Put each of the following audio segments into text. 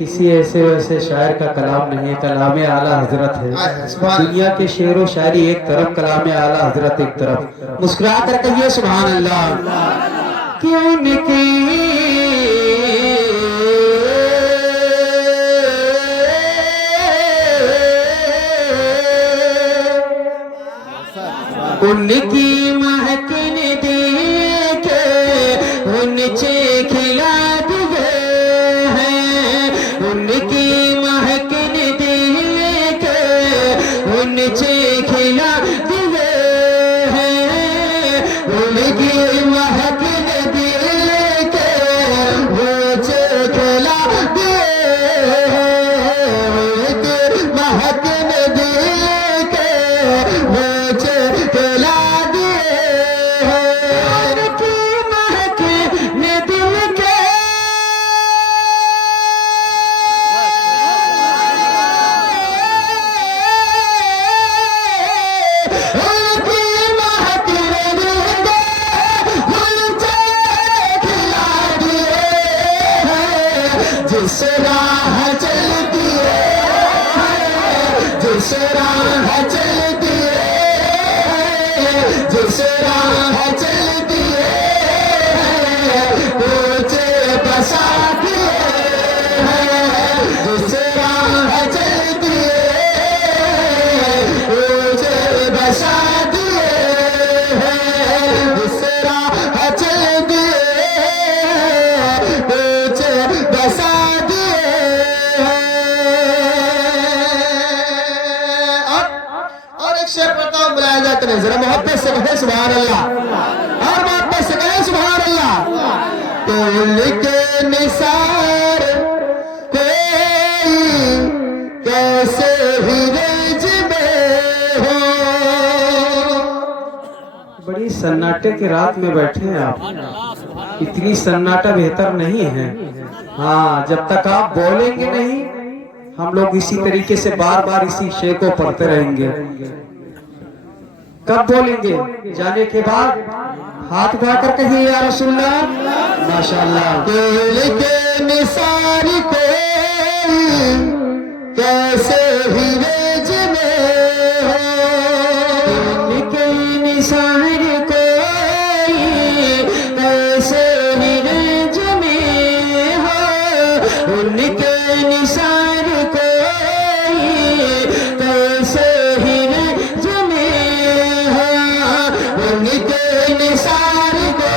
किसी ऐसे वैसे शायर का कलाम नहीं है, कलाम आला हजरत है। दुनिया के शेर व शायरी एक तरफ, कलाम आला हजरत एक तरफ। मुस्कुरा कर कहिए सुभान अल्लाह। क्यों उनकी महकिन देखे उनसे खिला दिए हैं, उनकी महकिन देखे उनसे खिला दिए हैं, उनकी महकिन देखे उनसे खिला दिए हैं, उनकी महकिन देखे उनसे खिला जिस राह चलती है, जिस राह चलती है, जिस राह चलती है मुझे बसाती है, जिस राह चलती है मुझे बसाती है, जिस राह चलती है मुझे बसा शेर पढ़ता हूँ, बुलाया जाता है। जरा मोहब्बत से कहे सुभान अल्लाह, और मोहब्बत से कहे सुभान अल्लाह। तो के निसार कोई कैसे हिरज में हो। बड़ी सन्नाटे की रात में बैठे हैं आप, इतनी सन्नाटा बेहतर नहीं है। हाँ, जब तक आप बोलेंगे नहीं हम लोग इसी तरीके से बार बार इसी शेर को पढ़ते रहेंगे। कब बोलेंगे? जाने के बाद हाथ उठाकर कहिए या रसूलल्लाह, माशाअल्लाह। दिल के निसार को कैसे हिरज में हो, दिल के निसार को कैसे हिरज में हो, उनके निसार को कैसे हिरज में हो, उनके निसार को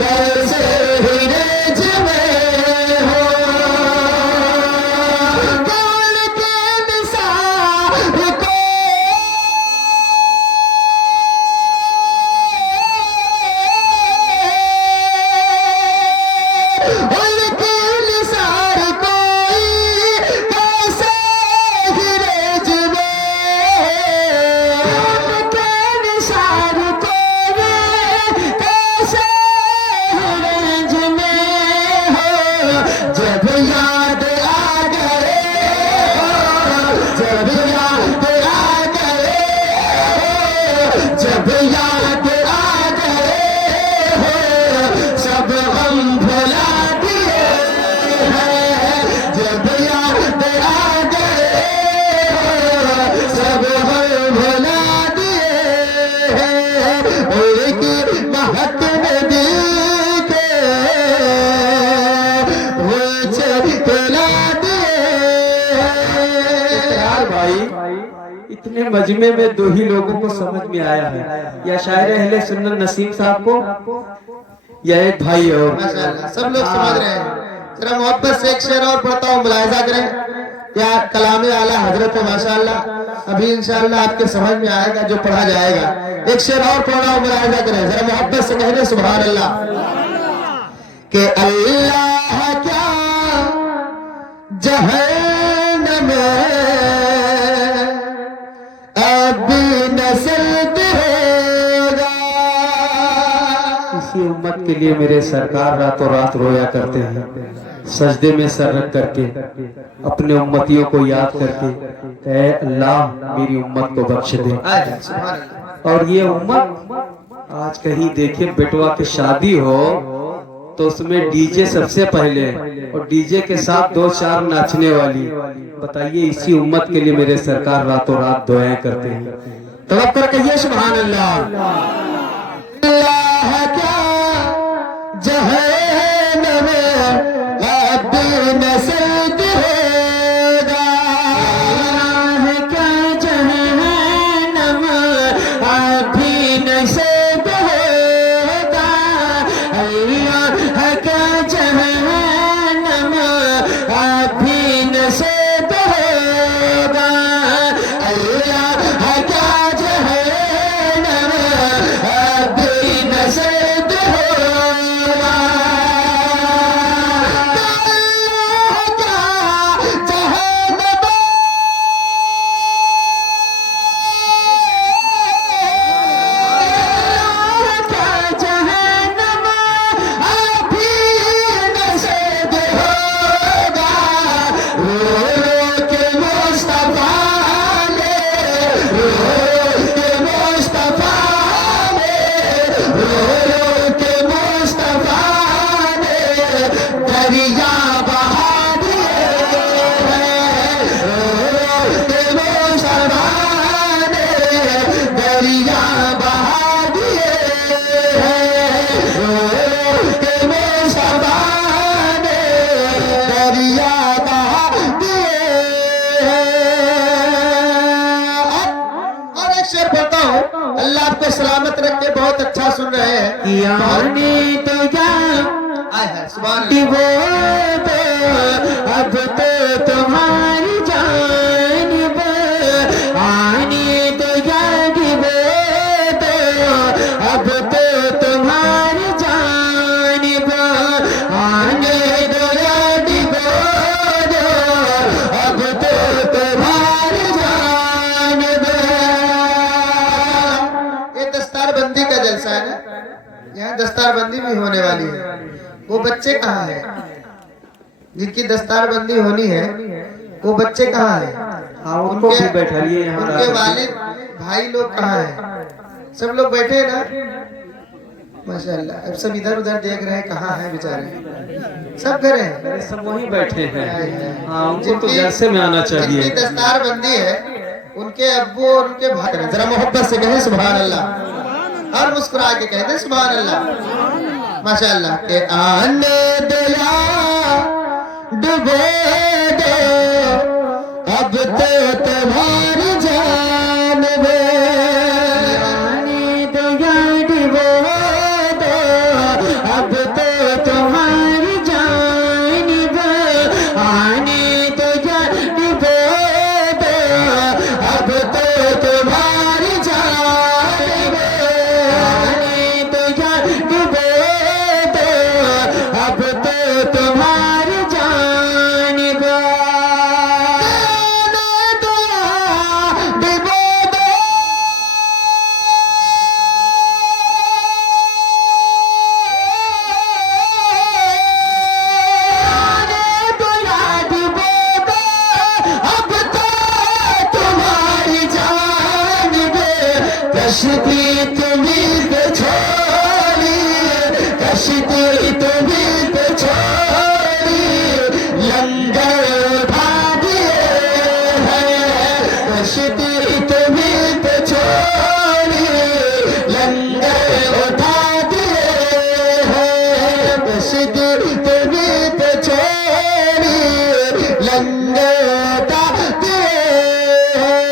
कैसे हिरज में हो। कौन के निसार को इतने मजमे में दो ही लोगों को समझ में आया है, या शायर अहले सुन्नत नसीम साहब को, या एक भाई और सब लोग समझ रहे हैं। जरा मोहब्बत से एक शेर और पढ़ता हूँ, मुलाहिजा करें। क्या कलाम आला हजरत है माशाअल्लाह। अभी इंशाअल्लाह आपके समझ में आएगा जो पढ़ा जाएगा। एक शेर और पढ़ रहा हूँ, मुलाहिजा करें। जरा मोहब्बत से कहने सुभान अल्लाह। कि अल्लाह क्या जहन्नम में इसी उम्मत के लिए मेरे सरकार रातों रात रोया करते हैं, सजदे में सर रख करके अपने उम्मतियों को याद करके, ऐ अल्लाह मेरी उम्मत को बख्श दे। और ये उम्मत आज कहीं देखे बेटवा की शादी हो तो उसमें डीजे सबसे पहले और डीजे के साथ 2-4 नाचने वाली। बताइए इसी उम्मत के लिए मेरे सरकार रातों रात दुआएं करते हैं। तड़प कर कहिए सुभान अल्लाह। अल्लाह क्या जहन्नम अब नसीब होगा, क्या जहन्नम अभी नसीब होगा, अल्लाह क्या जहन्नम अभी नसीब होगा, अल्लाह क्या जहन्नम अभी नसीब होगा, दरिया बहा दिए हैं, मुसलमा ने दरिया बहा दिए हैं, मुसलमा ने दरिया बहा दिए हैं। और एक शेर बोलता हूँ, अल्लाह आपको सलामत रखे। बहुत अच्छा सुन रहे हैं। अब तो तुम्हारी जानिब आने तो जानिबो तो, अब तो तुम्हारी जानिब आने तो जानिबो तो, अब तो तुम्हारी जानिब। ये दस्तारबंदी का जलसा है ना, यहाँ दस्तारबंदी भी होने वाली है। वो बच्चे कहाँ हैं जिनकी दस्तारबंदी होनी है, वो बच्चे कहाँ हैं? हाँ, उनको भी बैठाइए यहाँ। उनके वालिद भाई लोग कहाँ हैं? सब लोग बैठे हैं ना, माशाल्लाह। अब सब इधर उधर देख रहे हैं, कहाँ हैं बेचारे, सब घर हैं, सब वहीं बैठे हैं। हाँ, उनको तो जलसे में आना चाहिए। जिनकी दस्तारबंदी है उनके अब्बू और उनके भाई, जरा मोहब्बत से कहें सुभान अल्लाह, और मुस्कुरा के कहते हैं सुभान अल्लाह, माशाल्लाह। के आने दया डुबो दो, अब तो तुम्हारी जान में आने दया डुबो दो, अब तो तुम्हारी जान में आने दया डुबो दो, अब तो तुम्हारी जान में आने दया डुबो दो, अब तो तुम्हारी जानिब डुबो दो, अब तो तुम्हारी जानिब कश्ती तुम्हीं पे छोड़ी, कश्ती तुम्हीं पे छोड़ी, लंगर उठा दिए हैं, कश्ती तुम्हीं पे छोड़ी, लंगर उठा दिए हैं, कश्ती तुम्हीं पे छोड़ी, लंगर उठा दिए हैं।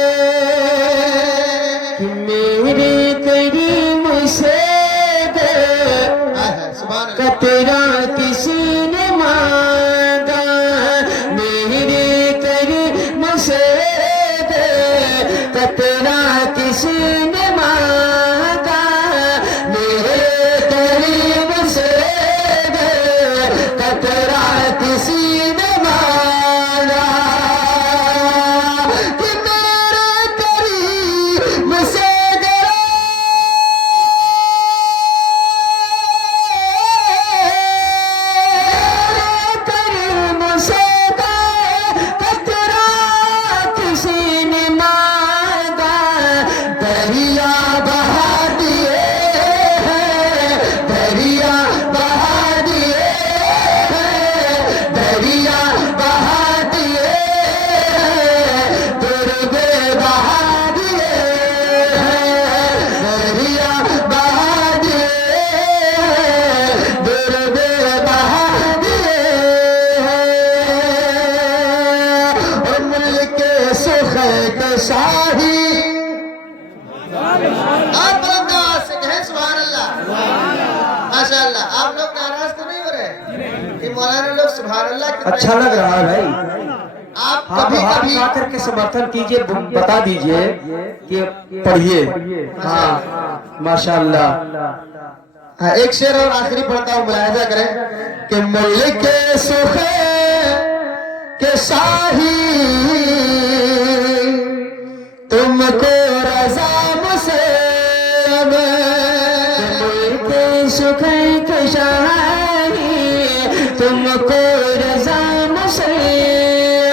मेरे करीम से कतरा किसी ने मांगा, मेरे करीम से कतरा किसी ने मांगा, मेरे माशाल्लाह। आप लोग नाराज तो नहीं हो रहे कि मौलाना लोग सुभान अल्लाह? अच्छा लग रहा है भाई। आप हाँ, कभी हाथ कभी आकर के समर्थन कीजिए, बता दीजिए कि पढ़िए। हाँ माशाल्लाह। हाँ, एक शेर और आखिरी पढ़ता हूँ, मुलाहिजा करें कि मुल्क के सुखे के शाही तुमको रजा मुझसे, मुल्क के सुखे के शाही तुमको रजा मुझसे,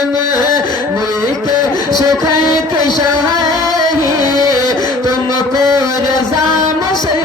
मुल्क के सुखे के शाही तुमको रजा मुझसे,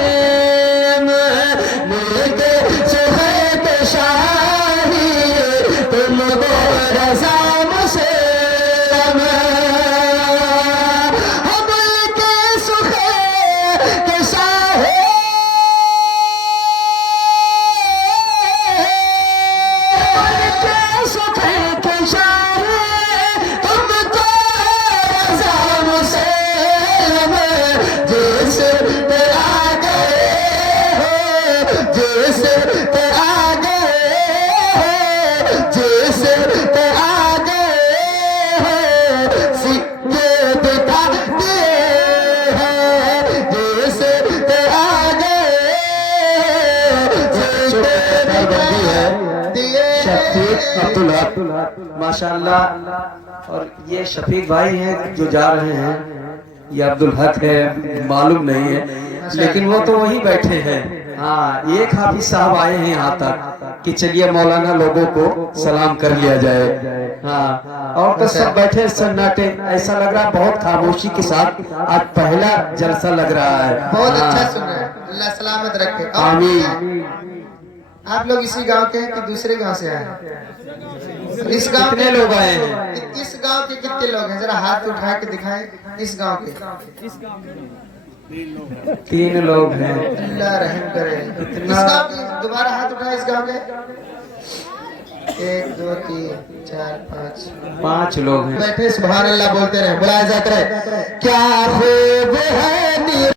अब्दुल हक माशाल्लाह। और ये शफीक भाई हैं जो जा रहे हैं, ये अब्दुल हक है मालूम नहीं है, लेकिन वो तो वहीं बैठे हैं। हाँ, एक हाफिज साहब आए हैं यहाँ तक कि चलिए मौलाना लोगों को सलाम कर लिया जाए। हाँ, और तो सब बैठे सन्नाटे, ऐसा लग रहा है बहुत खामोशी के साथ आज पहला जलसा लग रहा है। बहुत अच्छा सुन रहे हैं, अल्लाह सलामत रखे। आमीन। आप लोग इसी गांव के हैं कि दूसरे गांव से आए हैं? इस गांव कितने लोग आए हैं? इस गांव के कितने लोग हैं? जरा हाथ उठा के दिखाएं। इस गांव के 3 लोग हैं। अल्लाह रहम करे। इस गांव के दोबारा हाथ उठाए। इस गांव के 1 2 3 4 5 लोग हैं। बैठे सुभान अल्लाह बोलते रहे, बुलाया जाता है। क्या खूब है